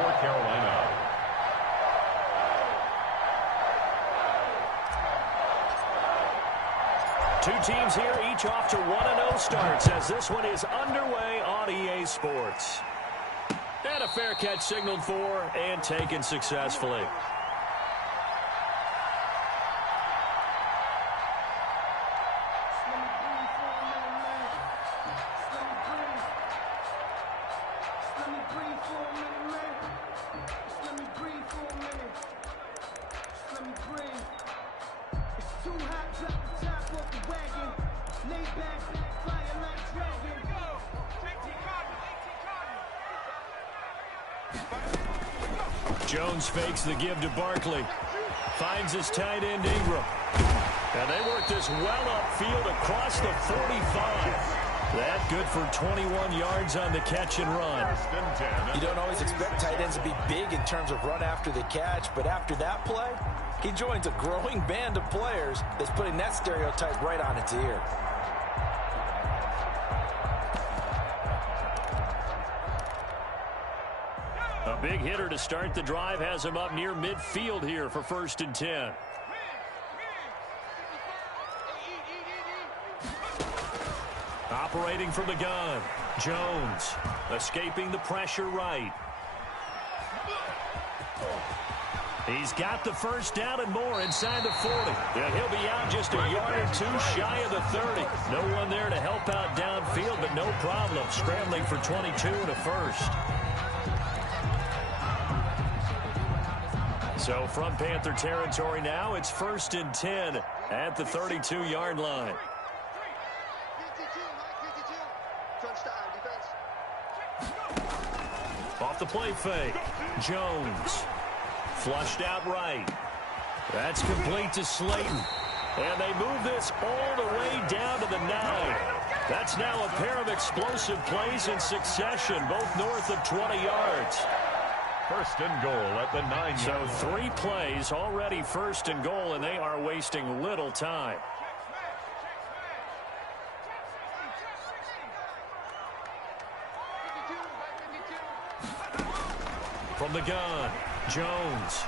for Carolina. Two teams here, each off to 1-0 starts as this one is underway on EA Sports. And a fair catch signaled for and taken successfully. Jones fakes the give to Barkley. Finds his tight end Ingram. And they work this well upfield across the 45. That good for 21 yards on the catch and run. You don't always expect tight ends to be big in terms of run after the catch, but after that play, he joins a growing band of players that's putting that stereotype right on its ear. A big hitter to start the drive has him up near midfield here for 1st and 10. Operating from the gun, Jones escaping the pressure right. He's got the first down and more inside the 40. And he'll be out just a yard or two shy of the 30. No one there to help out downfield, but no problem scrambling for 22 and a first. So from Panther territory now, it's 1st and 10 at the 32-yard line. Off the play fake, Jones. Flushed out right. That's complete to Slayton. And they move this all the way down to the 9. That's now a pair of explosive plays in succession, both north of 20 yards. 1st and goal at the 9. So 3 plays already 1st and goal, and they are wasting little time. From the gun, Jones.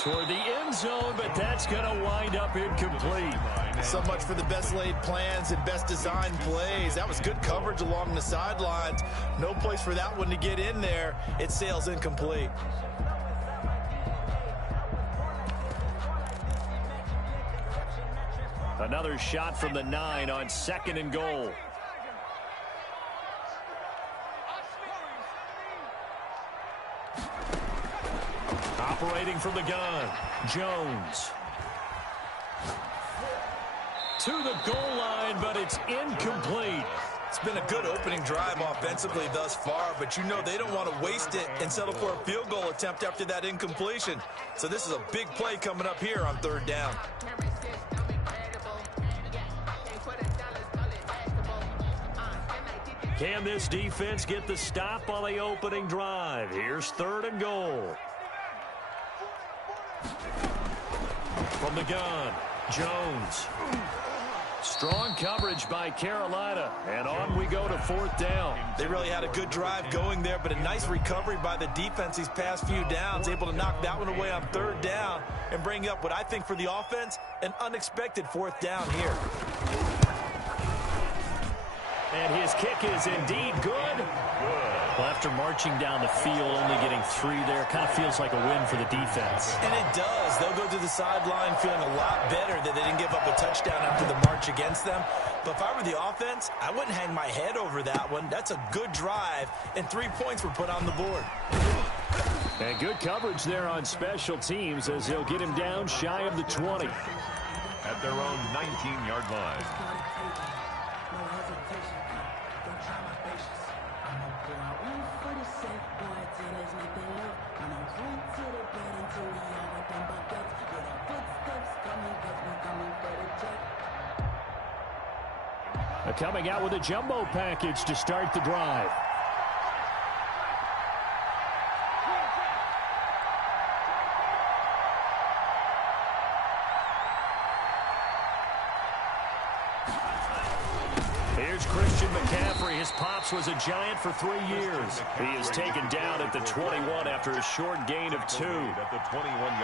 Toward the end zone, but that's going to wind up incomplete. So much for the best laid plans and best designed plays. That was good coverage along the sidelines. No place for that one to get in there. It sails incomplete. Another shot from the 9 on 2nd and goal. Operating from the gun, Jones. To the goal line, but it's incomplete. It's been a good opening drive offensively thus far, but you know they don't want to waste it and settle for a field goal attempt after that incompletion. So this is a big play coming up here on 3rd down. Can this defense get the stop on the opening drive? Here's 3rd and goal. From the gun, Jones. Strong coverage by Carolina, and on we go to 4th down. They really had a good drive going there, but a nice recovery by the defense these past few downs, able to knock that one away on 3rd down and bring up what I think for the offense, an unexpected 4th down here. And his kick is indeed good. Well, after marching down the field, only getting 3 there, kind of feels like a win for the defense. And it does. They'll go to the sideline feeling a lot better that they didn't give up a touchdown after the march against them. But if I were the offense, I wouldn't hang my head over that one. That's a good drive, and 3 points were put on the board. And good coverage there on special teams as they'll get him down shy of the 20. At their own 19-yard line. Coming out with a jumbo package to start the drive. Here's Chris Christian McCaffrey. His pops was a Giant for 3 years. He is taken down at the 21 after a short gain of 2.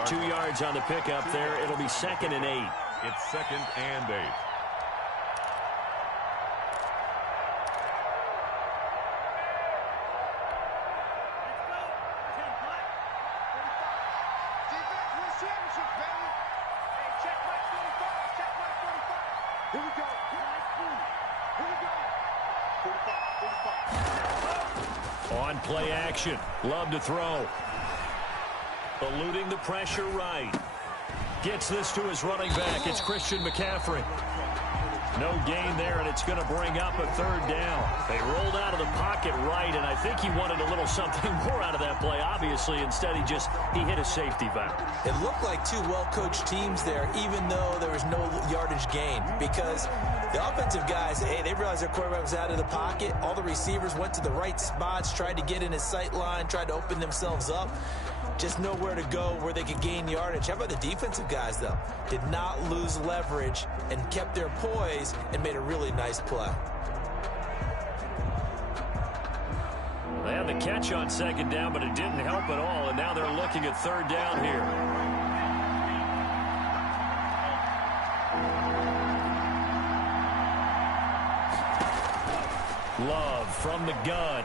2 yards on the pickup there. It'll be 2nd and 8. It's 2nd and 8. On play action. Love to throw. Eluding the pressure right. Gets this to his running back. It's Christian McCaffrey. No gain there, and it's going to bring up a 3rd down. They rolled out of the pocket right, and I think he wanted a little something more out of that play, obviously. Instead, he hit a safety valve. It looked like 2 well-coached teams there, even though there was no yardage gain, because the offensive guys, hey, they realized their quarterback was out of the pocket. All the receivers went to the right spots, tried to get in his sight line, tried to open themselves up. Just nowhere to go where they could gain yardage. How about the defensive guys, though? Did not lose leverage and kept their poise and made a really nice play. They had the catch on 2nd down, but it didn't help at all, and now they're looking at 3rd down here. Love from the gun.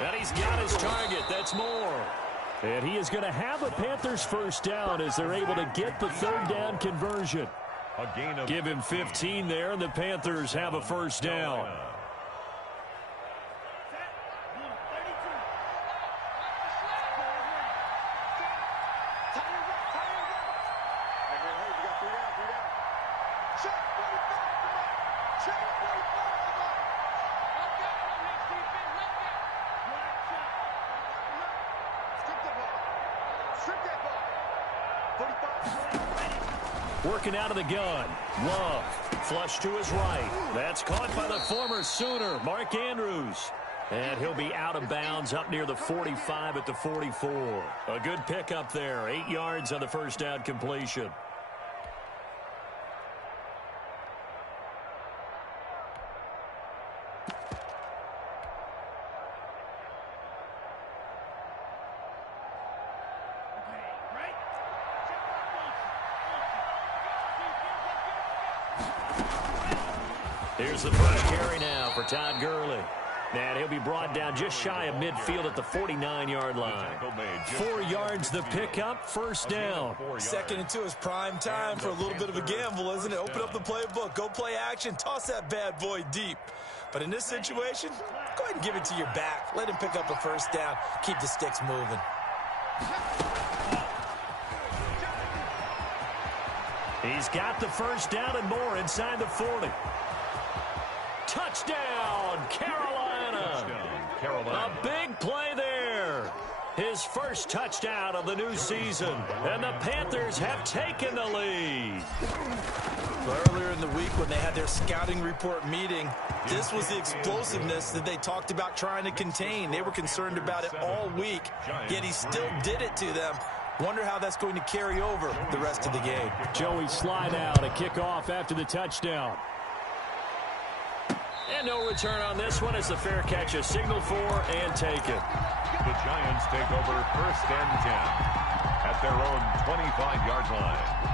And he's got his target. That's more. And he is going to have a Panthers 1st down as they're able to get the 3rd down conversion. Give him 15 there, and the Panthers have a 1st down. Working out of the gun. Love. Flush to his right. That's caught by the former Sooner, Mark Andrews. And he'll be out of bounds up near the 45 at the 44. A good pickup there. 8 yards on the 1st down completion. Here's the first carry now for Todd Gurley. And he'll be brought down just shy of midfield at the 49-yard line. 4 yards the pickup, 1st down. 2nd and 2 is prime time for a little bit of a gamble, isn't it? Open up the playbook, go play action, toss that bad boy deep. But in this situation, go ahead and give it to your back. Let him pick up a 1st down. Keep the sticks moving. He's got the 1st down and more inside the 40. Touchdown, Carolina. A big play there. His 1st touchdown of the new season. And the Panthers have taken the lead. Earlier in the week when they had their scouting report meeting, this was the explosiveness that they talked about trying to contain. They were concerned about it all week, yet he still did it to them. Wonder how that's going to carry over the rest of the game. Joey slide out, a kickoff after the touchdown. And no return on this one as the fair catch is signaled for and taken. The Giants take over 1st and 10 at their own 25-yard line.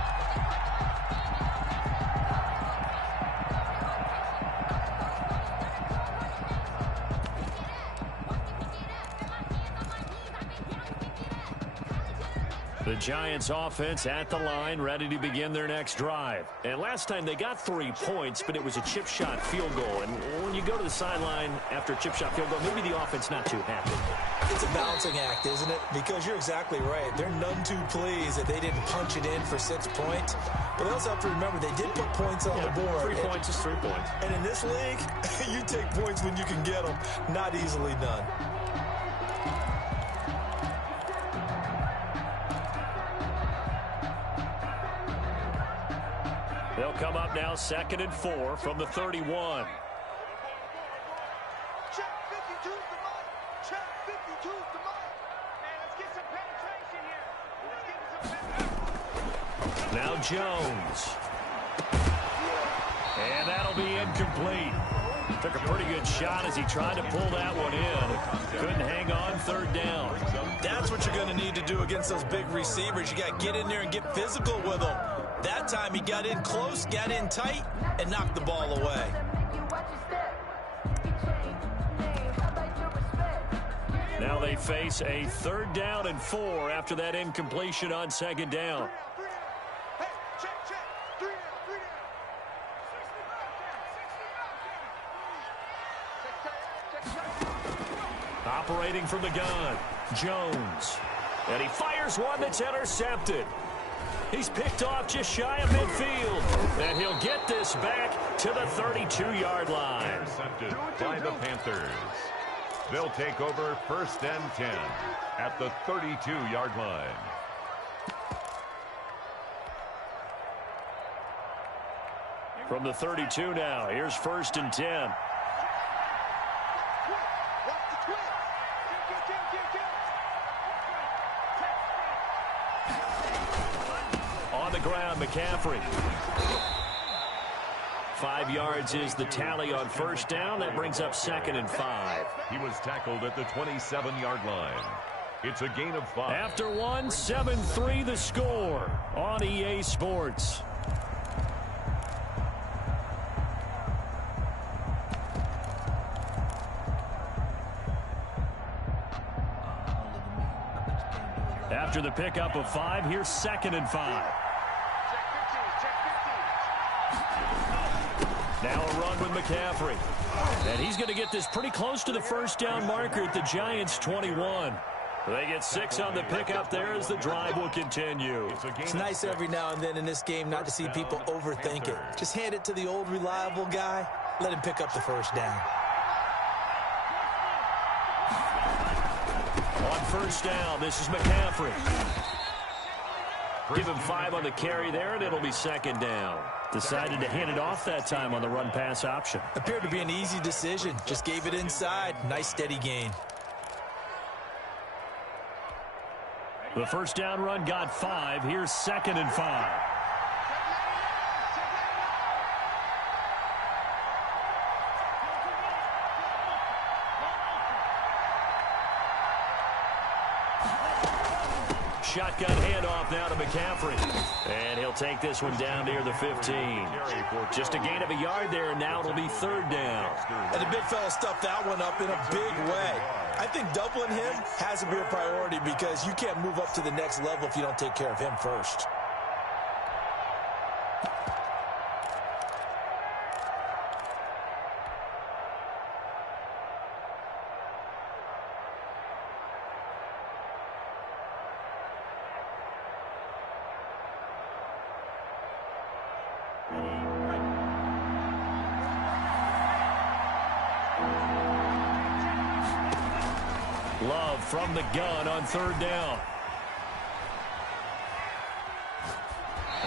The Giants offense at the line, ready to begin their next drive. And last time they got 3 points, but it was a chip shot field goal. And when you go to the sideline after a chip shot field goal, maybe the offense not too happy. It's a balancing act, isn't it? Because you're exactly right. They're none too pleased that they didn't punch it in for 6 points. But they also have to remember they did put points on the board. 3 points is 3 points. And in this league, you take points when you can get them. Not easily done. They'll come up now 2nd and 4 from the 31. Check 52 to Mike. Check 52 to Mike. Man, let's get some penetration here. Let's get some penetration. Now Jones. And that'll be incomplete. Took a pretty good shot as he tried to pull that one in. Couldn't hang on third down. That's what you're going to need to do against those big receivers. You got to get in there and get physical with them. That time he got in close, got in tight, and knocked the ball away. Now they face a 3rd down and 4 after that incompletion on 2nd down. Hey, check. 3 down. Operating from the gun, Jones. And he fires one that's intercepted. He's picked off just shy of midfield. And he'll get this back to the 32-yard line. Intercepted by the Panthers. They'll take over 1st and 10 at the 32-yard line. From the 32 now, here's 1st and 10. Watch the twist. On the ground, McCaffrey. 5 yards is the tally on 1st down. That brings up 2nd and 5. He was tackled at the 27-yard line. It's a gain of 5. After one, 7-3 the score on EA Sports. After the pickup of 5, here's 2nd and 5. Now a run with McCaffrey. And he's going to get this pretty close to the 1st down marker at the Giants' 21. They get 6 on the pickup there as the drive will continue. It's nice every now and then in this game not to see people overthink it. Just hand it to the old reliable guy. Let him pick up the 1st down. On 1st down, this is McCaffrey. Give him 5 on the carry there, and it'll be 2nd down. Decided to hand it off that time on the run-pass option. Appeared to be an easy decision. Just gave it inside. Nice steady gain. The 1st down run got 5. Here's 2nd and 5. Shotgun handoff now to McCaffrey. And he'll take this one down near the 15. Just a gain of a yard there, and now it'll be 3rd down. And the big fella stuffed that one up in a big way. I think doubling him has to be a priority because you can't move up to the next level if you don't take care of him first. Love from the gun on 3rd down.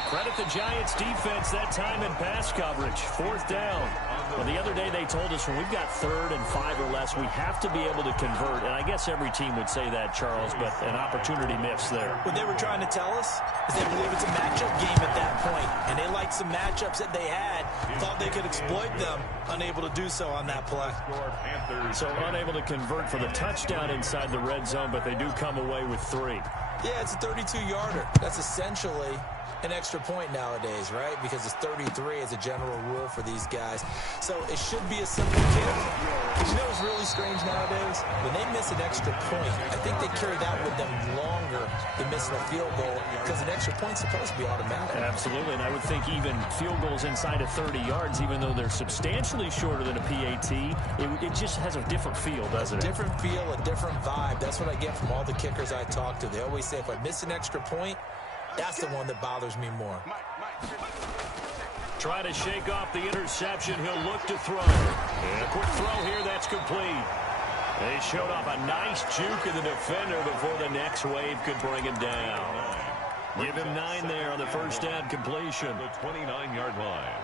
Credit the Giants defense that time in pass coverage. 4th down. Well, the other day they told us when we've got 3rd and 5 or less, we have to be able to convert. And I guess every team would say that, Charles, but an opportunity missed there. What they were trying to tell us is they believe it's a matchup game at that point. And they liked some matchups that they had, thought they could exploit them, unable to do so on that play. So unable to convert for the touchdown inside the red zone, but they do come away with 3. Yeah, it's a 32-yarder. That's essentially an extra point nowadays, right? Because it's 33 as a general rule for these guys. So it should be a simple kick. But you know what's really strange nowadays? When they miss an extra point, I think they carry that with them longer than missing a field goal because an extra point's supposed to be automatic. Absolutely, and I would think even field goals inside of 30 yards, even though they're substantially shorter than a PAT, it just has a different feel, doesn't it? Different feel, a different vibe. That's what I get from all the kickers I talk to. They always say if I miss an extra point, that's the one that bothers me more. Try to shake off the interception. He'll look to throw. And a quick throw here. That's complete. They showed off a nice juke in the defender before the next wave could bring him down. Give him 9 there on the 1st down completion. The 29-yard line.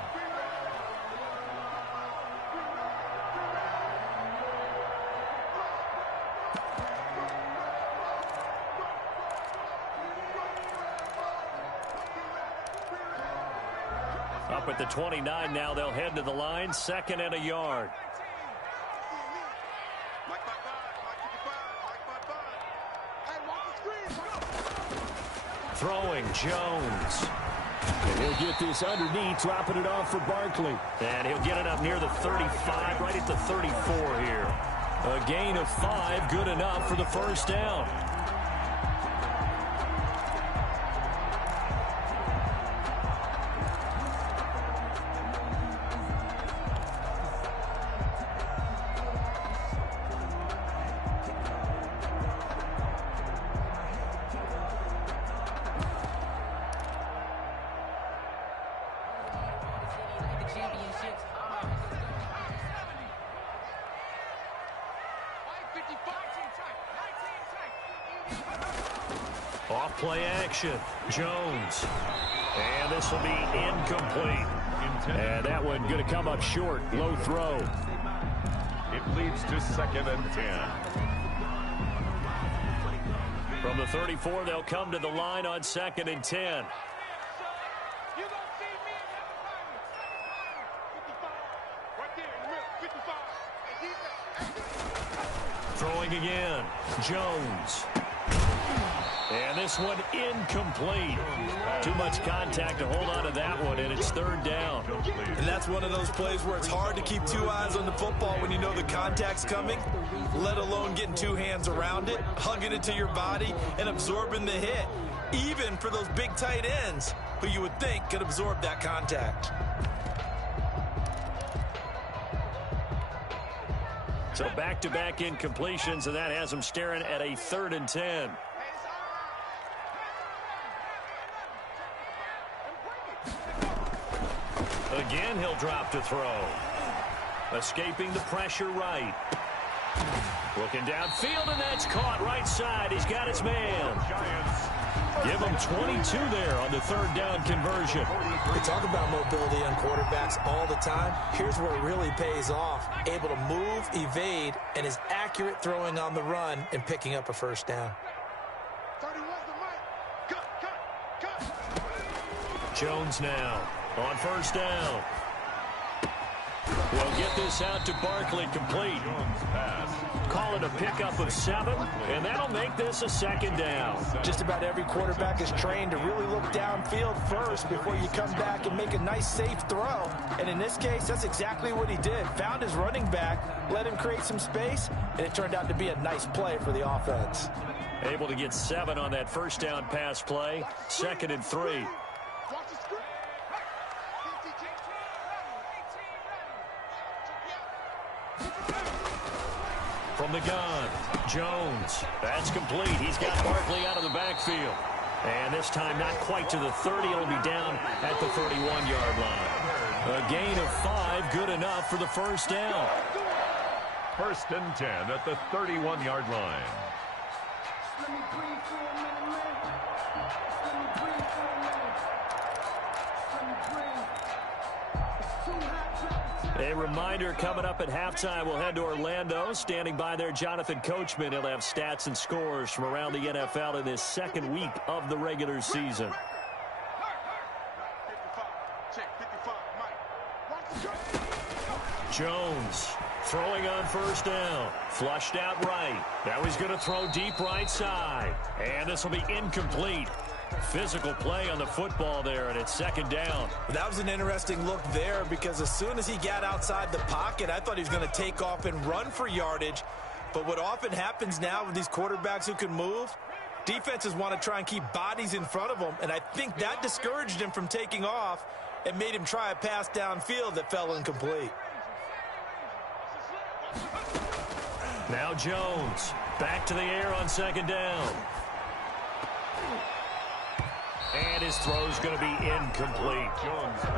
up at the 29 now. They'll head to the line, 2nd and a yard. Throwing Jones. And he'll get this underneath, dropping it off for Barkley. And he'll get it up near the 35, right at the 34 here. A gain of 5, good enough for the first down. Off play action. Jones. And this will be incomplete. And that one going to come up short. Low throw. It leads to 2nd and 10. From the 34, they'll come to the line on 2nd and 10. Throwing again. Jones. And this one incomplete. Too much contact to hold on to that one, and it's 3rd down. And that's one of those plays where it's hard to keep 2 eyes on the football when you know the contact's coming, let alone getting 2 hands around it, hugging it to your body, and absorbing the hit, even for those big tight ends who you would think could absorb that contact. So back-to-back incompletions, and that has them staring at a 3rd and 10. Again, he'll drop to throw. Escaping the pressure right. Looking downfield, and that's caught right side. He's got his man. Give him 22 there on the 3rd down conversion. We talk about mobility on quarterbacks all the time. Here's where it really pays off. Able to move, evade, and is accurate throwing on the run and picking up a first down. Jones now on 1st down. We'll get this out to Barkley, complete. Call it a pickup of 7, and that'll make this a 2nd down. Just about every quarterback is trained to really look downfield first before you come back and make a nice, safe throw. And in this case, that's exactly what he did. Found his running back, let him create some space, and it turned out to be a nice play for the offense. Able to get 7 on that 1st down pass play. 2nd and 3. From the gun, Jones. That's complete. He's got Barkley out of the backfield. And this time not quite to the 30. It'll be down at the 31-yard line. A gain of 5, good enough for the first down. 1st and 10 at the 31-yard line. A reminder, coming up at halftime, we'll head to Orlando. Standing by there, Jonathan Coachman. He'll have stats and scores from around the NFL in this 2nd week of the regular season. Jones throwing on 1st down. Flushed out right. Now he's going to throw deep right side. And this will be incomplete. Physical play on the football there, and it's 2nd down. That was an interesting look there because as soon as he got outside the pocket, I thought he was going to take off and run for yardage. But what often happens now with these quarterbacks who can move, defenses want to try and keep bodies in front of them, and I think that discouraged him from taking off and made him try a pass downfield that fell incomplete. Now Jones back to the air on 2nd down. And his throw's going to be incomplete.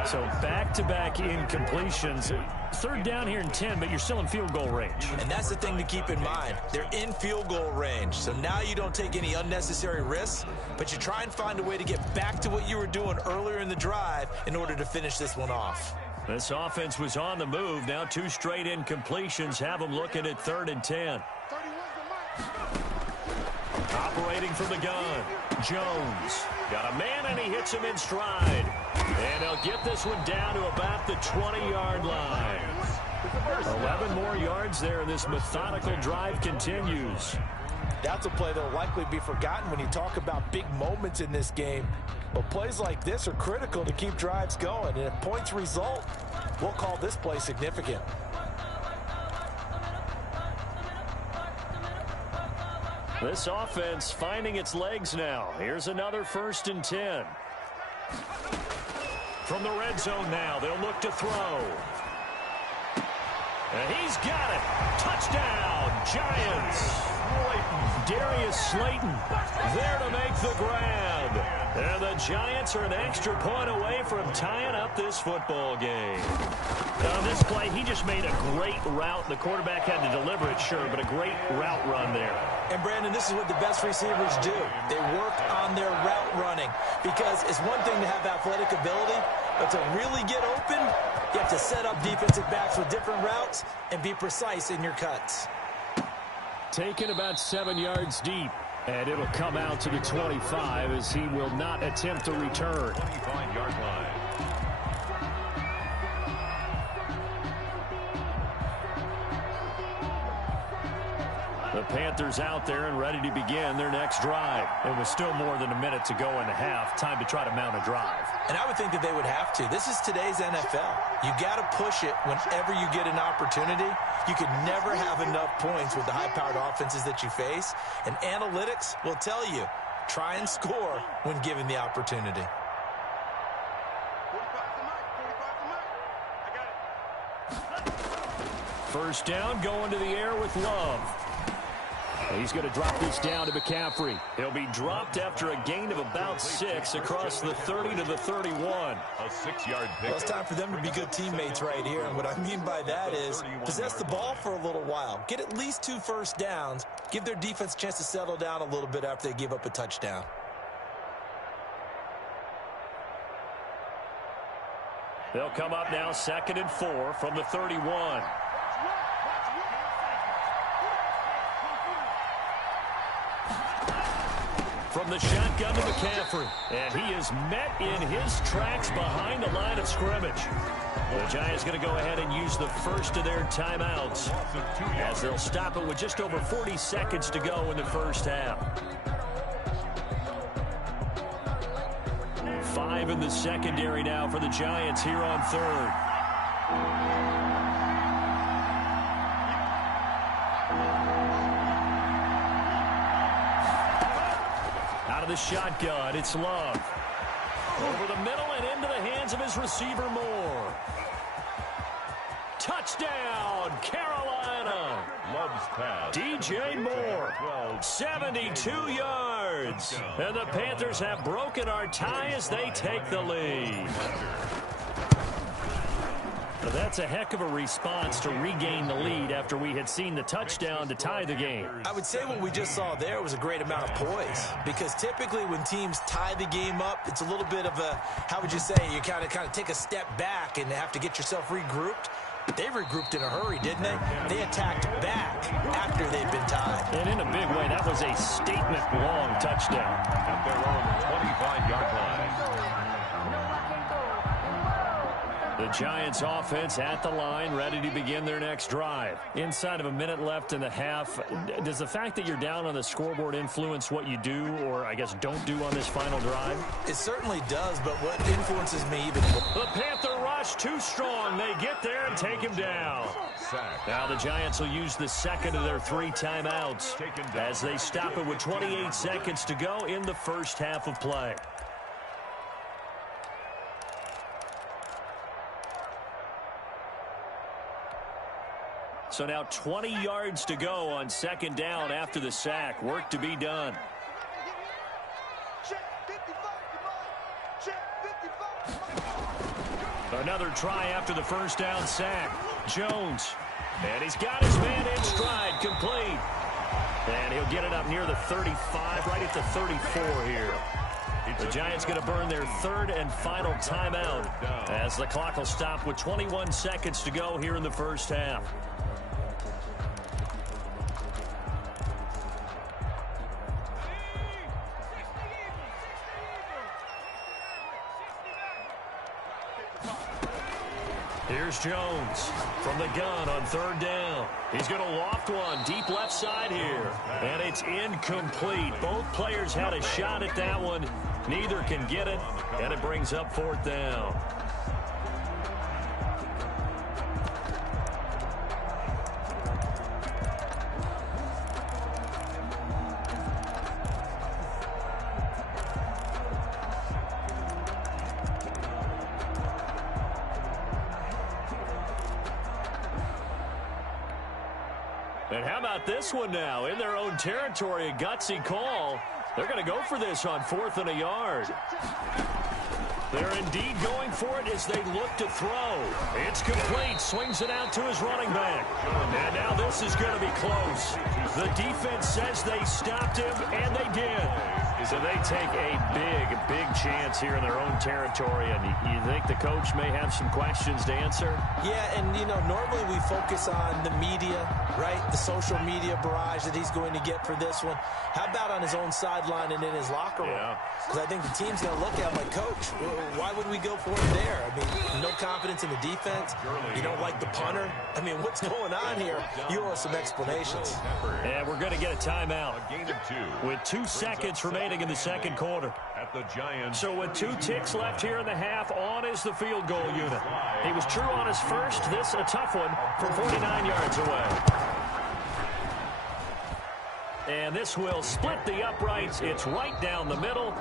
So back-to-back incompletions. 3rd down here in 10, but you're still in field goal range. And that's the thing to keep in mind. They're in field goal range. So now you don't take any unnecessary risks, but you try and find a way to get back to what you were doing earlier in the drive in order to finish this one off. This offense was on the move. Now 2 straight incompletions have them looking at 3rd and 10. Operating from the gun, Jones. Got a man, and he hits him in stride. And they'll get this one down to about the 20-yard line. 11 more yards there, and this methodical drive continues. That's a play that will likely be forgotten when you talk about big moments in this game. But plays like this are critical to keep drives going. And if points result, we'll call this play significant. This offense finding its legs now. Here's another 1st and 10. From the red zone now, they'll look to throw. And he's got it. Touchdown, Giants. Darius Slayton there to make the grab. And the Giants are an extra point away from tying up this football game. On this play, he just made a great route. The quarterback had to deliver it, sure, but a great route run there. And, Brandon, this is what the best receivers do. They work on their route running because it's one thing to have athletic ability, but to really get open, you have to set up defensive backs with different routes and be precise in your cuts. Taken about 7 yards deep, and it'll come out to the 25 as he will not attempt to return. 25-yard line. The Panthers out there and ready to begin their next drive. It was still more than a minute to go in the half. Time to try to mount a drive. And I would think that they would have to. This is today's NFL. You got to push it whenever you get an opportunity. You can never have enough points with the high-powered offenses that you face. And analytics will tell you, try and score when given the opportunity. 45 to Mike. I got it. First down, going to the air with Love. He's going to drop this down to McCaffrey. He'll be dropped after a gain of about 6 across the 30 to the 31. A 6-yard pick. Well, it's time for them to be good teammates right here. And what I mean by that is possess the ball for a little while. Get at least 2 first downs. Give their defense a chance to settle down a little bit after they give up a touchdown. They'll come up now 2nd and 4 from the 31. From the shotgun to McCaffrey. And he is met in his tracks behind the line of scrimmage. The Giants going to go ahead and use the first of their timeouts as they'll stop it with just over 40 seconds to go in the first half. 5 in the secondary now for the Giants here on 3rd. The shotgun, it's Love. Over the middle and into the hands of his receiver, Moore. Touchdown, Carolina. Love's pass. DJ Moore, 72 yards. And the Panthers have broken our tie as they take the lead. That's a heck of a response to regain the lead after we had seen the touchdown to tie the game. I would say what we just saw there was a great amount of poise because typically when teams tie the game up, it's a little bit of a, how would you say, you kind of take a step back and have to get yourself regrouped. They regrouped in a hurry, didn't they? They attacked back after they'd been tied. And in a big way, that was a statement-long touchdown. At their own 25-yard line. The Giants offense at the line, ready to begin their next drive. Inside of a minute left in the half, does the fact that you're down on the scoreboard influence what you do or, I guess, don't do on this final drive? It certainly does, but what influences me even more? The Panther rush too strong. They get there and take him down. Now the Giants will use the second of their 3 timeouts as they stop it with 28 seconds to go in the first half of play. So now 20 yards to go on 2nd down after the sack. Work to be done. Another try after the first down sack. Jones. And he's got his man in stride, complete. And he'll get it up near the 35, right at the 34 here. The Giants going to burn their 3rd and final timeout as the clock will stop with 21 seconds to go here in the first half. Here's Jones from the gun on third down. He's going to loft one deep left side here. And it's incomplete. Both players had a shot at that one. Neither can get it. And it brings up fourth down. And how about this one now? In their own territory, a gutsy call. They're going to go for this on 4th and a yard. They're indeed going for it as they look to throw. It's complete. Swings it out to his running back. And now this is going to be close. The defense says they stopped him, and they did. So they take a big chance here in their own territory. And you think the coach may have some questions to answer? Yeah, and, normally we focus on the media, right? The social media barrage that he's going to get for this one. How about on his own sideline and in his locker room? Because I think the team's going to look at him like, Coach, why would we go for it there? I mean, no confidence in the defense. You don't like the punter. I mean, what's going on here? You owe us some explanations. And we're going to get a timeout with 2 seconds remaining in the second quarter. So with 2 ticks left here in the half, on is the field goal unit. He was true on his first. This a tough one from 49 yards away. And this will split the uprights. It's right down the middle.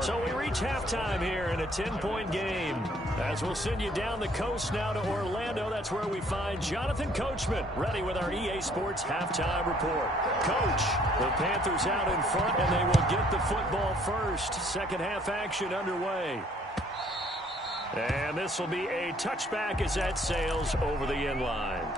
So we reach halftime here in a 10-point game. As we'll send you down the coast now to Orlando, that's where we find Jonathan Coachman ready with our EA Sports halftime report. Coach, the Panthers out in front, and they will get the football first. Second half action underway. And this will be a touchback as that sails over the end line.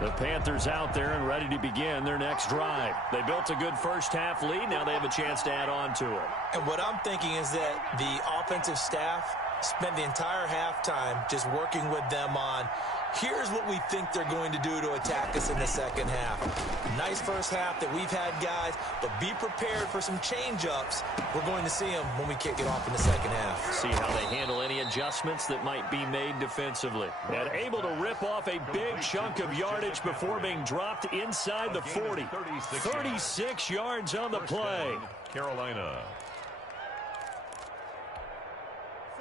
The Panthers out there and ready to begin their next drive. They built a good first half lead. Now they have a chance to add on to it. And what I'm thinking is that the offensive staff spent the entire halftime just working with them on, here's what we think they're going to do to attack us in the second half. Nice first half that we've had, guys, but be prepared for some change-ups. We're going to see them when we kick it off in the second half. See how they handle any adjustments that might be made defensively. And able to rip off a big chunk of yardage before being dropped inside the 40. 36 yards on the play. Carolina.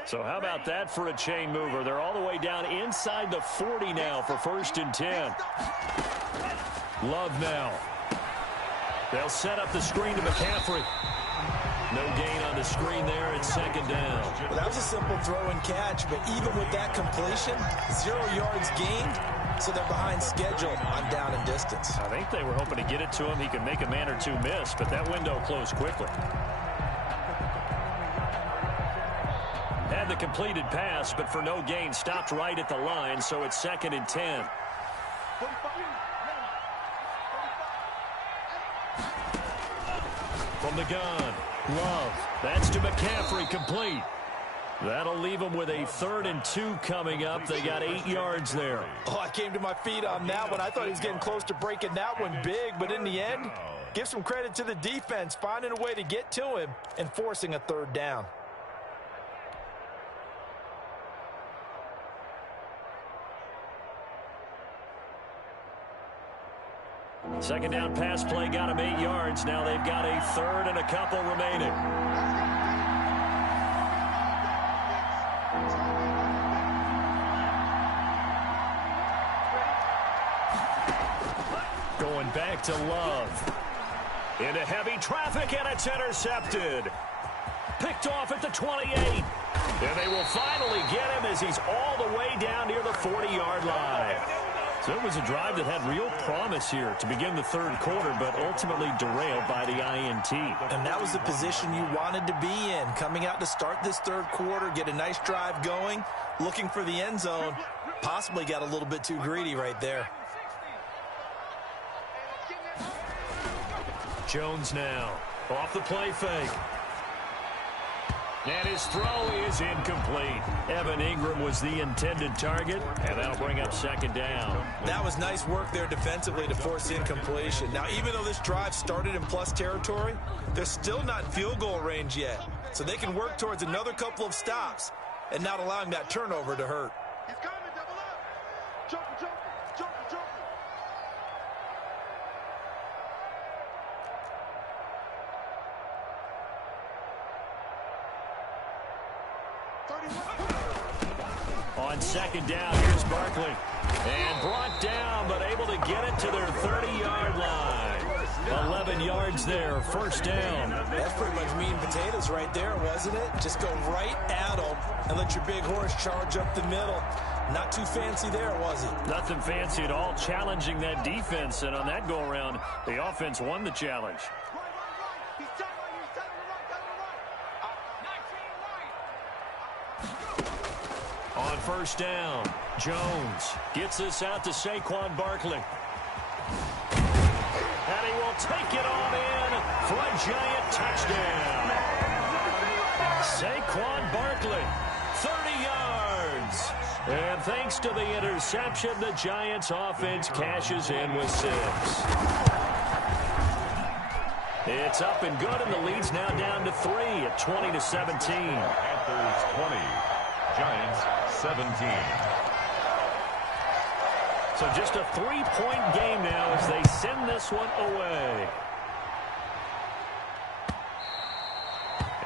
So how about that for a chain mover? They're all the way down inside the 40 now for 1st and 10. Love now. They'll set up the screen to McCaffrey. No gain on the screen there. It's 2nd down. Well, that was a simple throw and catch, but even with that completion, 0 yards gained, so they're behind schedule on down and distance. I think they were hoping to get it to him. He could make a man or two miss, but that window closed quickly. Had the completed pass, but for no gain, stopped right at the line, so it's 2nd and 10. From the gun, Love. That's to McCaffrey, complete. That'll leave them with a 3rd and 2 coming up. They got 8 yards there. Oh, I came to my feet on that one. I thought he was getting close to breaking that one big, but in the end, give some credit to the defense, finding a way to get to him and forcing a 3rd down. Second down pass play got him 8 yards. Now they've got a 3rd and a couple remaining. Going back to Love. Into heavy traffic, and it's intercepted. Picked off at the 28. And they will finally get him as he's all the way down near the 40-yard line. So it was a drive that had real promise here to begin the 3rd quarter, but ultimately derailed by the INT. And that was the position you wanted to be in, coming out to start this 3rd quarter, get a nice drive going, looking for the end zone. Possibly got a little bit too greedy right there. Jones now off the play fake. And his throw is incomplete. Evan Ingram was the intended target, and that'll bring up second down. That was nice work there defensively to force incompletion. Now, even though this drive started in plus territory, they're still not in field goal range yet. So they can work towards another couple of stops and not allowing that turnover to hurt. He's coming, double up. Joker, Joker, Joker, Joker. On second down, here's Barkley. And brought down, but able to get it to their 30-yard line. 11 yards there, first down. That's pretty much meat and potatoes right there, wasn't it? Just go right at them and let your big horse charge up the middle. Not too fancy there, was it? Nothing fancy at all, challenging that defense. And on that go-around, the offense won the challenge. Right. He's down on you. Down the right. On first down, Jones gets this out to Saquon Barkley. And he will take it on in for a giant touchdown. Saquon Barkley, 30 yards. And thanks to the interception, the Giants offense cashes in with 6. It's up and good, and the lead's now down to 3 at 20-17. Panthers 20, Giants 17. So just a 3-point game now as they send this one away.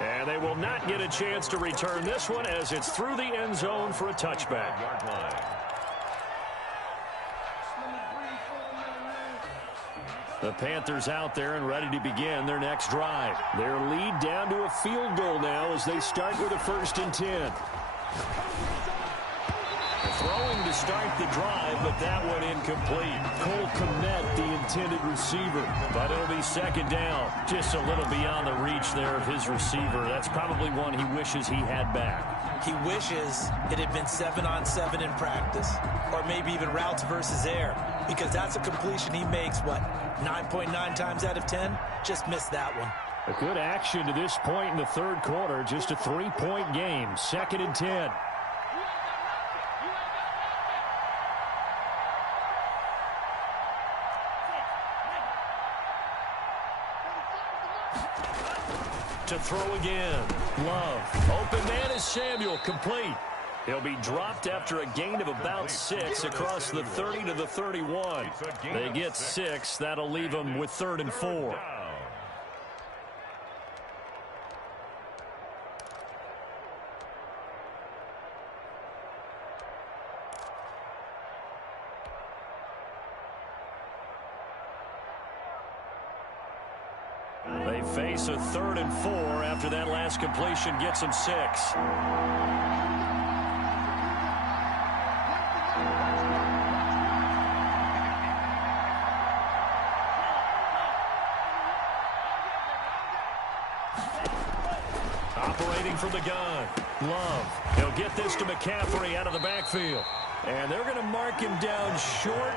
And they will not get a chance to return this one as it's through the end zone for a touchback. Yard line. The Panthers out there and ready to begin their next drive. Their lead down to a field goal now as they start with a 1st and 10. Throwing to start the drive, but that one incomplete. Cole Kmet, the intended receiver. But it'll be second down. Just a little beyond the reach there of his receiver. That's probably one he wishes he had back. He wishes it had been 7-on-7 in practice, or maybe even routes versus air, because that's a completion he makes, 9.9 times out of 10? Just missed that one. A good action to this point in the third quarter. Just a 3-point game. 2nd and 10. To throw again. Love. Open man is Samuel. Complete. He'll be dropped after a gain of about 6 across the 30 to the 31. They get 6. That'll leave them with 3rd and 4. They face a 3rd and 4 after that last completion gets them 6. Operating from the gun. Love. He'll get this to McCaffrey out of the backfield. And they're going to mark him down short,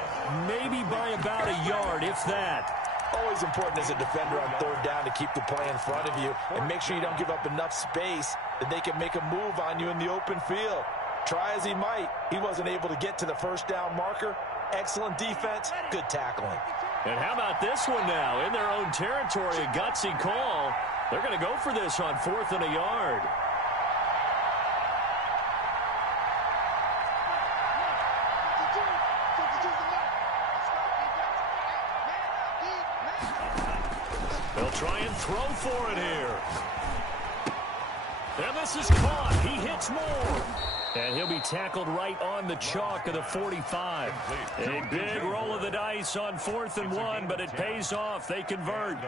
maybe by about a yard, if that. Always important as a defender on 3rd down to keep the play in front of you and make sure you don't give up enough space that they can make a move on you in the open field. Try as he might, he wasn't able to get to the 1st down marker. Excellent defense, good tackling. And how about this one now? In their own territory, a gutsy call. They're going to go for this on 4th and a yard. They'll try and throw for it here. And this is caught. He hits more. And he'll be tackled right on the chalk of the 45. A big roll of the dice on 4th and 1, but it pays off. They convert.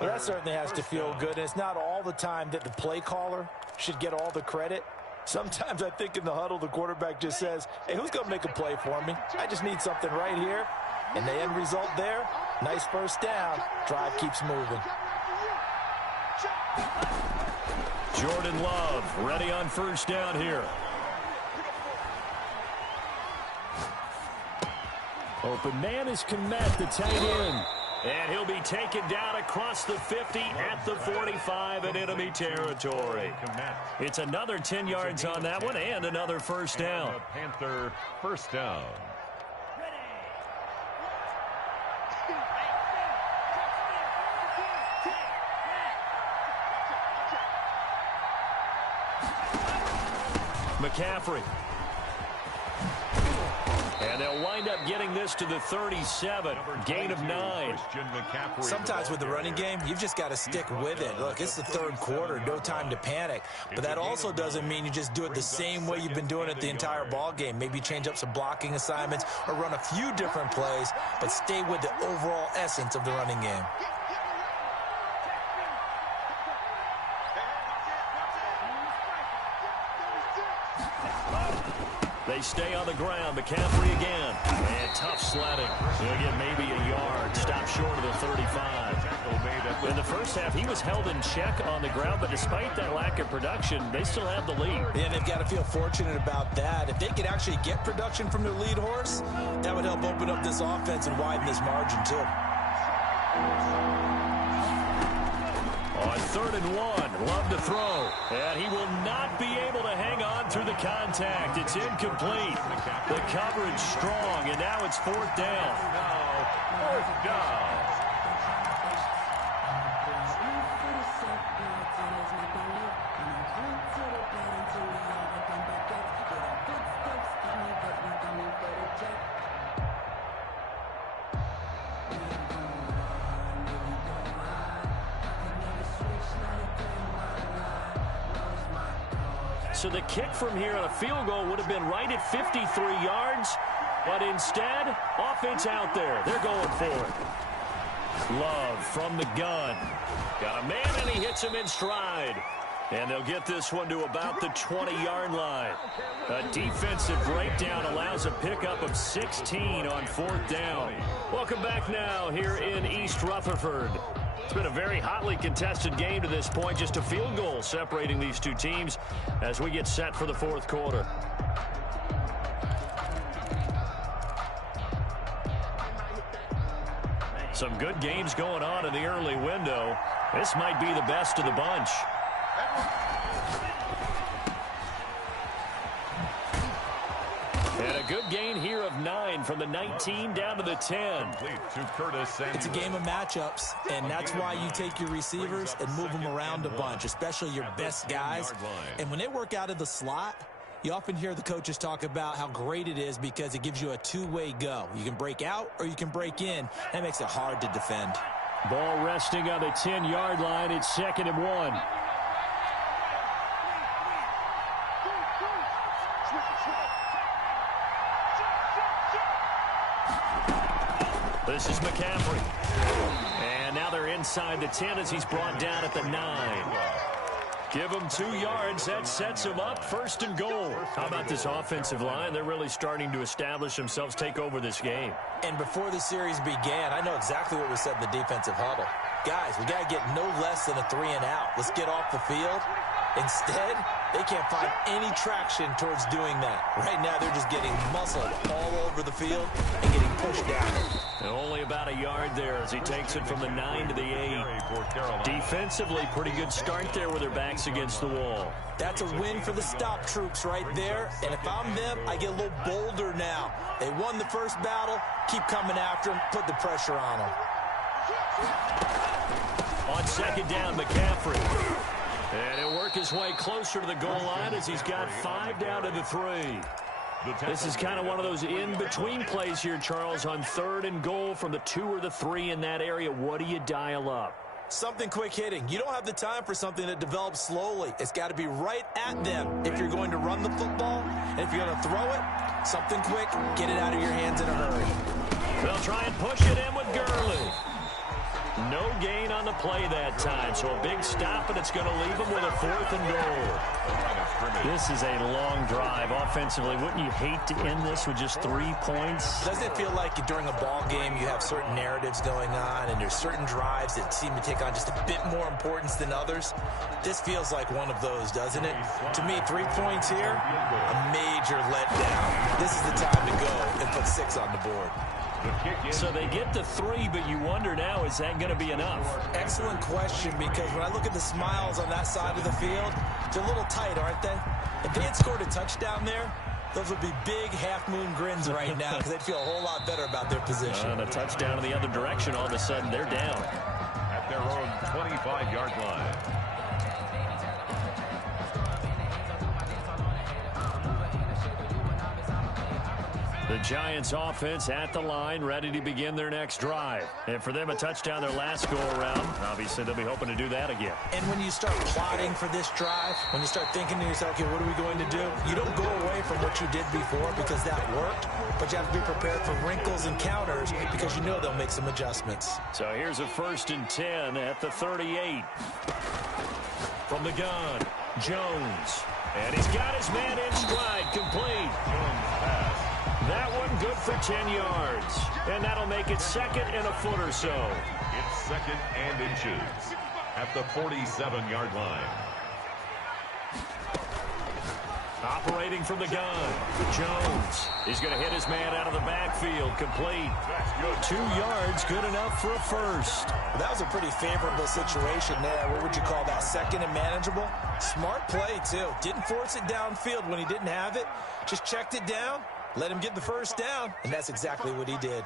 Well, that certainly has to feel good. And it's not all the time that the play caller should get all the credit. Sometimes I think in the huddle, the quarterback just says, hey, who's going to make a play for me? I just need something right here. And the end result there, nice 1st down. Drive keeps moving. Jordan Love ready on 1st down here. Open man is Kmet, the tight end. And he'll be taken down across the 50 at the 45 in enemy territory. It's another 10 yards on that one and another first down. And a Panther first down. McCaffrey. And they'll wind up getting this to the 37. Gain of 9. Sometimes with the running game, you've just got to stick with it. Look, it's the third quarter. No time to panic. But that also doesn't mean you just do it the same way you've been doing it the entire ball game. Maybe change up some blocking assignments or run a few different plays, but stay with the overall essence of the running game. They stay on the ground. McCaffrey again. And tough sledding. He'll get maybe a yard. Stop short of the 35. In the first half, he was held in check on the ground, but despite that lack of production, they still have the lead. And they've got to feel fortunate about that. If they could actually get production from their lead horse, that would help open up this offense and widen this margin, too. On 3rd and 1, Love to throw. And he will not be able to hang on through the contact. It's incomplete. The coverage strong, and now it's 4th down. Fourth down. So the kick from here on a field goal would have been right at 53 yards, but instead, offense out there. They're going for it. Love from the gun. Got a man, and he hits him in stride. And they'll get this one to about the 20-yard line. A defensive breakdown allows a pickup of 16 on 4th down. Welcome back now here in East Rutherford. It's been a very hotly contested game to this point. Just a field goal separating these two teams as we get set for the 4th quarter. Some good games going on in the early window. This might be the best of the bunch. And a good gain here of 9 from the 19 down to the 10. It's a game of matchups, and that's why you take your receivers and move them around a bunch, especially your best guys. And when they work out of the slot, you often hear the coaches talk about how great it is because it gives you a two-way go. You can break out or you can break in. That makes it hard to defend. Ball resting on the 10-yard line. It's 2nd and 1. This is McCaffrey. And now they're inside the 10 as he's brought down at the 9. Give him 2 yards. That sets him up. 1st and goal. How about this offensive line? They're really starting to establish themselves, take over this game. And before the series began, I know exactly what was said in the defensive huddle. Guys, we got to get no less than a 3 and out. Let's get off the field. Instead, they can't find any traction towards doing that. Right now, they're just getting muscled all over the field and getting pushed down. And only about a yard there as he takes it from the 9 to the 8. Defensively, pretty good start there with their backs against the wall. That's a win for the stop troops right there. And if I'm them, I get a little bolder now. They won the first battle. Keep coming after them. Put the pressure on them. On 2nd down, McCaffrey. And he'll work his way closer to the goal line as he's got 5 down to the 3. This is kind of one of those in-between plays here, Charles, on 3rd and goal from the 2 or the 3 in that area. What do you dial up? Something quick hitting. You don't have the time for something that develops slowly. It's got to be right at them if you're going to run the football. And if you're going to throw it, something quick, get it out of your hands in a hurry. They'll try and push it in with Gurley. No gain on the play that time, so a big stop, and it's going to leave them with a 4th and goal. This is a long drive. Offensively, wouldn't you hate to end this with just 3 points? Doesn't it feel like during a ball game you have certain narratives going on, and there's certain drives that seem to take on just a bit more importance than others? This feels like one of those, doesn't it? To me, 3 points here, a major letdown. This is the time to go and put 6 on the board. The kick in. So they get the 3, but you wonder now, is that going to be enough? Excellent question, because when I look at the smiles on that side of the field, they're a little tight, aren't they? If they had scored a touchdown there, those would be big half-moon grins right now because they'd feel a whole lot better about their position. And a touchdown in the other direction, all of a sudden they're down. At their own 25-yard line. The Giants offense at the line, ready to begin their next drive. And for them, a touchdown their last go-around. Obviously, they'll be hoping to do that again. And when you start plotting for this drive, when you start thinking to yourself, okay, what are we going to do? You don't go away from what you did before because that worked, but you have to be prepared for wrinkles and counters because you know they'll make some adjustments. So here's a 1st and 10 at the 38. From the gun, Jones. And he's got his man in stride, complete. Jones pass. That one good for 10 yards. And that'll make it 2nd and a foot or so. It's 2nd and inches at the 47-yard line. Operating from the gun, Jones. He's going to hit his man out of the backfield, complete. 2 yards, good enough for a first. Well, that was a pretty favorable situation there. What would you call that, 2nd and manageable? Smart play, too. Didn't force it downfield when he didn't have it. Just checked it down, let him get the first down, and that's exactly what he did.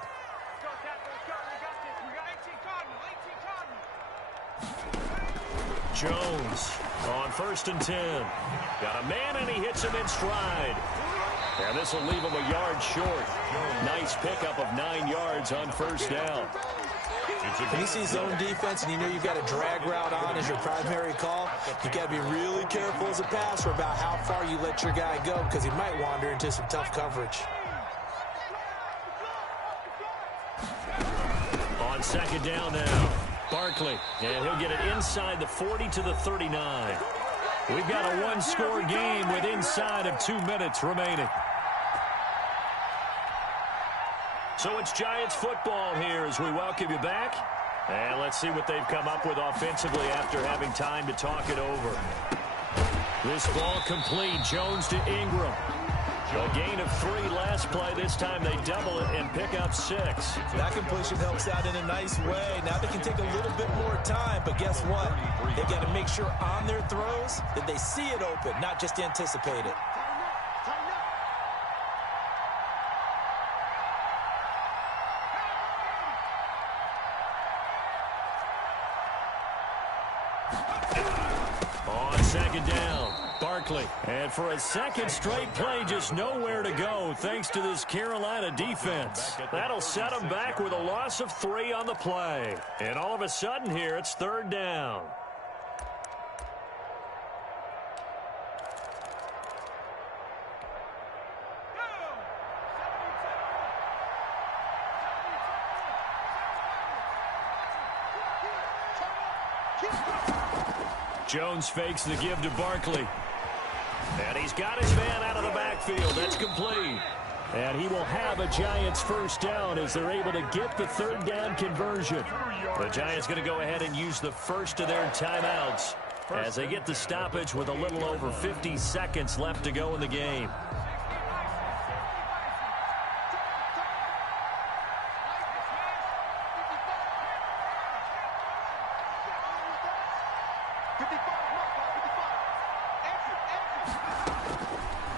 Jones on 1st and 10. Got a man, and he hits him in stride. And this will leave him a yard short. Nice pickup of 9 yards on 1st down. When you see zone defense and you know you've got a drag route on as your primary call, you got to be really careful as a passer about how far you let your guy go because he might wander into some tough coverage. On 2nd down now, Barkley, and he'll get it inside the 40 to the 39. We've got a one-score game with inside of 2 minutes remaining. So it's Giants football here as we welcome you back. And let's see what they've come up with offensively after having time to talk it over. This ball complete. Jones to Ingram. A gain of 3 last play. This time they double it and pick up 6. That completion helps out in a nice way. Now they can take a little bit more time, but guess what? They got to make sure on their throws that they see it open, not just anticipate it. On 2nd down, Barkley. And for a 2nd straight play, just nowhere to go thanks to this Carolina defense. That'll set them back with a loss of 3 on the play. And all of a sudden here, it's 3rd down. Jones fakes the give to Barkley. And he's got his man out of the backfield. That's complete. And he will have a Giants 1st down as they're able to get the 3rd down conversion. The Giants going to go ahead and use the first of their timeouts as they get the stoppage with a little over 50 seconds left to go in the game.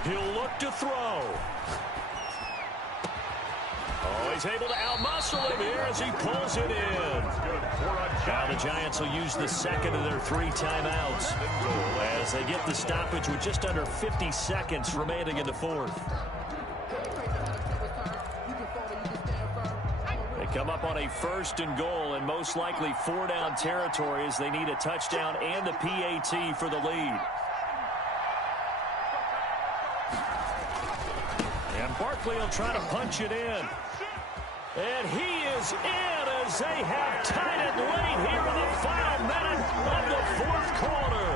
He'll look to throw. Oh, he's able to outmuscle him here as he pulls it in. Now the Giants will use the 2nd of their 3 timeouts as they get the stoppage with just under 50 seconds remaining in the 4th. They come up on a 1st and goal and most likely 4-down territory as they need a touchdown and a PAT for the lead. And Barkley will try to punch it in. And he is in as they have tied it late here in the final minute of the 4th quarter.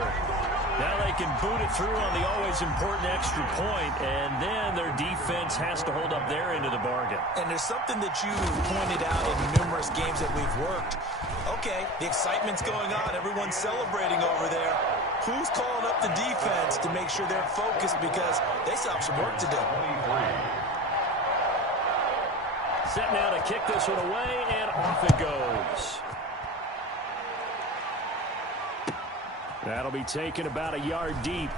Now they can boot it through on the always important extra point, and then their defense has to hold up their end of the bargain. And there's something that you pointed out in numerous games that we've worked. Okay, the excitement's going on. Everyone's celebrating over there. Who's calling up the defense to make sure they're focused because they still have some work to do? set now to kick this one away, and off it goes. That'll be taken about a yard deep.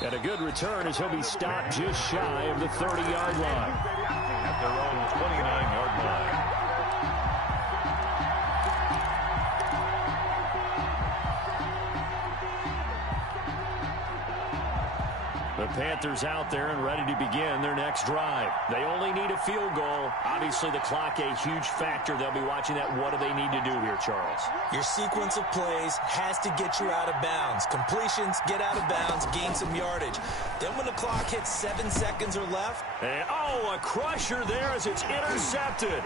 And a good return as he'll be stopped just shy of the 30-yard line. At their own 29-yard line. The Panthers out there and ready to begin their next drive. They only need a field goal. Obviously, the clock a huge factor. They'll be watching that. What do they need to do here, Charles? Your sequence of plays has to get you out of bounds. Completions, get out of bounds, gain some yardage. Then when the clock hits 7 seconds or left. And, a crusher there as it's intercepted.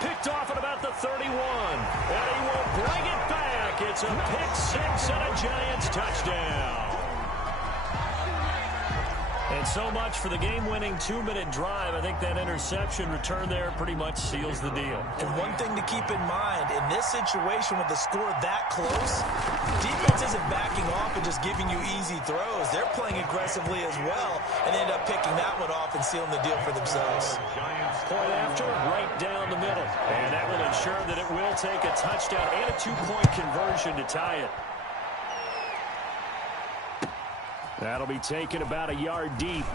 Picked off at about the 31. And he will bring it back. It's a pick six and a Giants touchdown. And so much for the game-winning 2-minute drive. I think that interception return there pretty much seals the deal. And one thing to keep in mind, in this situation with the score that close, defense isn't backing off and just giving you easy throws. They're playing aggressively as well and end up picking that one off and sealing the deal for themselves. Point after, right down the middle. And that will ensure that it will take a touchdown and a 2-point conversion to tie it. That'll be taken about a yard deep.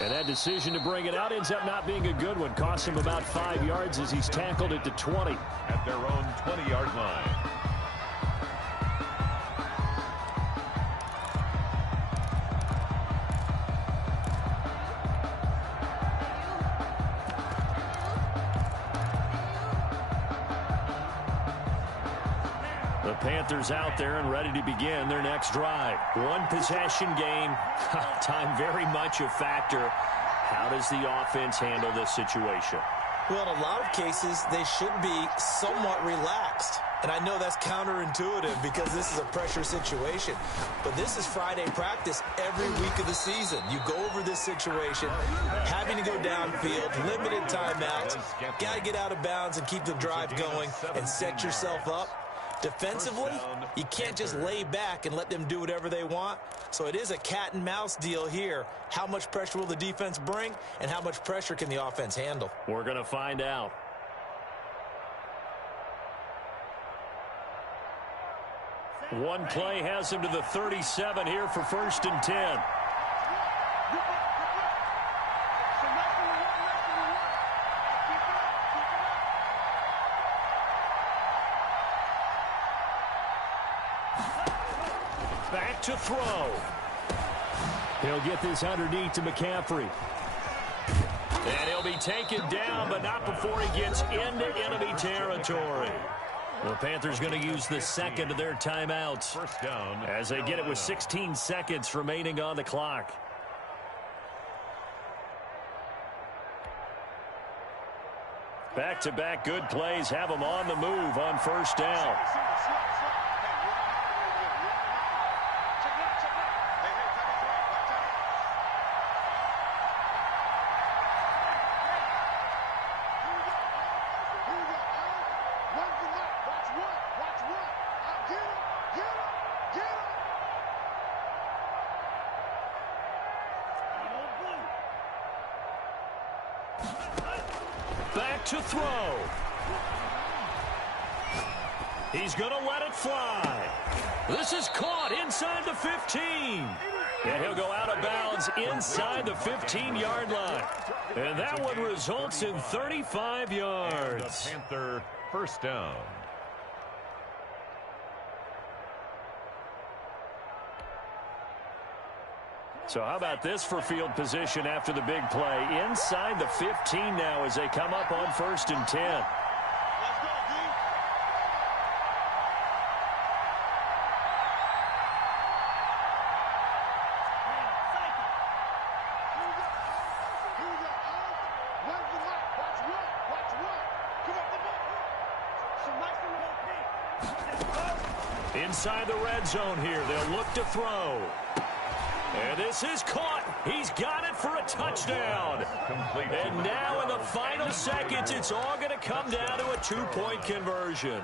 And that decision to bring it out ends up not being a good one. Costs him about 5 yards as he's tackled it to 20. At their own 20-yard line. The Panthers out there and ready to begin their next drive. One possession game. Time very much a factor. How does the offense handle this situation? Well, in a lot of cases, they should be somewhat relaxed. And I know that's counterintuitive because this is a pressure situation. But this is Friday practice every week of the season. You go over this situation, having to go downfield, limited timeouts. Got to get out of bounds and keep the drive going and set yourself up. Defensively, you can't just lay back and let them do whatever they want. So it is a cat and mouse deal here. How much pressure will the defense bring, and how much pressure can the offense handle? We're going to find out. One play has him to the 37 here for 1st and 10. Back to throw. He'll get this underneath to McCaffrey. And he'll be taken down, but not before he gets into enemy territory. The Panthers going to use the second of their timeouts First down as they get it with 16 seconds remaining on the clock. Back-to-back good plays have them on the move on 1st down. Back to throw. He's going to let it fly. This is caught inside the 15. And he'll go out of bounds inside the 15-yard line. And that one results in 35 yards. The Panther first down. So how about this for field position after the big play? Inside the 15 now as they come up on 1st and 10. Inside the red zone here, they'll look to throw. And this is caught. He's got it for a touchdown. And now in the final seconds, it's all going to come down to a 2-point conversion.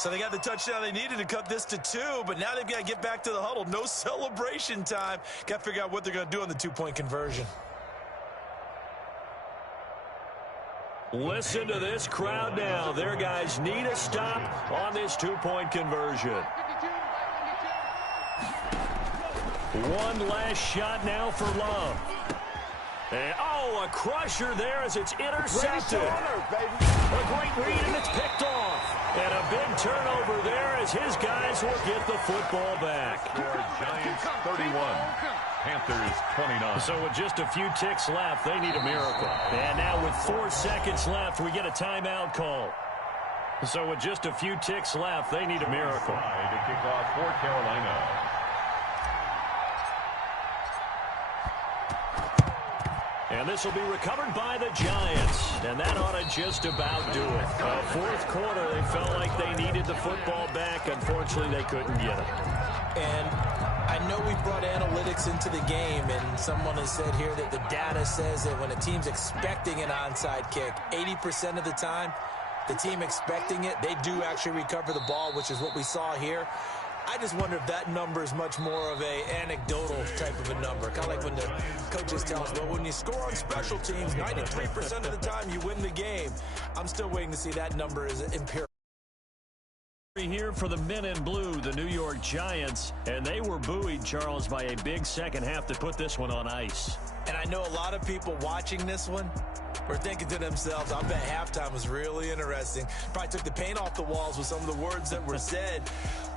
So they got the touchdown they needed to cut this to 2, but now they've got to get back to the huddle. No celebration time. Got to figure out what they're going to do on the two-point conversion. Listen to this crowd now. Their guys need a stop on this two-point conversion. One last shot now for Love. And, a crusher there as it's intercepted. A great read, and it's picked off. And a big turnover there as his guys will get the football back. Giants 31, Panthers 29. So with just a few ticks left, they need a miracle. And now with 4 seconds left, we get a timeout call. So with just a few ticks left, they need a miracle. To kick off for Carolina. And this will be recovered by the Giants. And that ought to just about do it. Fourth quarter, they felt like they needed the football back. Unfortunately, they couldn't get it. And I know we brought analytics into the game, and someone has said here that the data says that when a team's expecting an onside kick, 80% of the time, the team expecting it, they do actually recover the ball, which is what we saw here. I just wonder if that number is much more of a anecdotal type of a number. Kind of like when the coaches tell us, well, when you score on special teams, 93% of the time you win the game. I'm still waiting to see that number is empirical. Here for the men in blue, the New York Giants, and they were buoyed, Charles, by a big second half to put this one on ice. And I know a lot of people watching this one were thinking to themselves, I bet halftime was really interesting. Probably took the paint off the walls with some of the words that were said.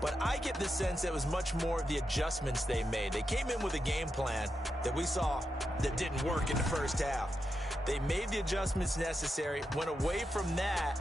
But I get the sense it was much more of the adjustments they made. They came in with a game plan that we saw that didn't work in the first half. They made the adjustments necessary, went away from that,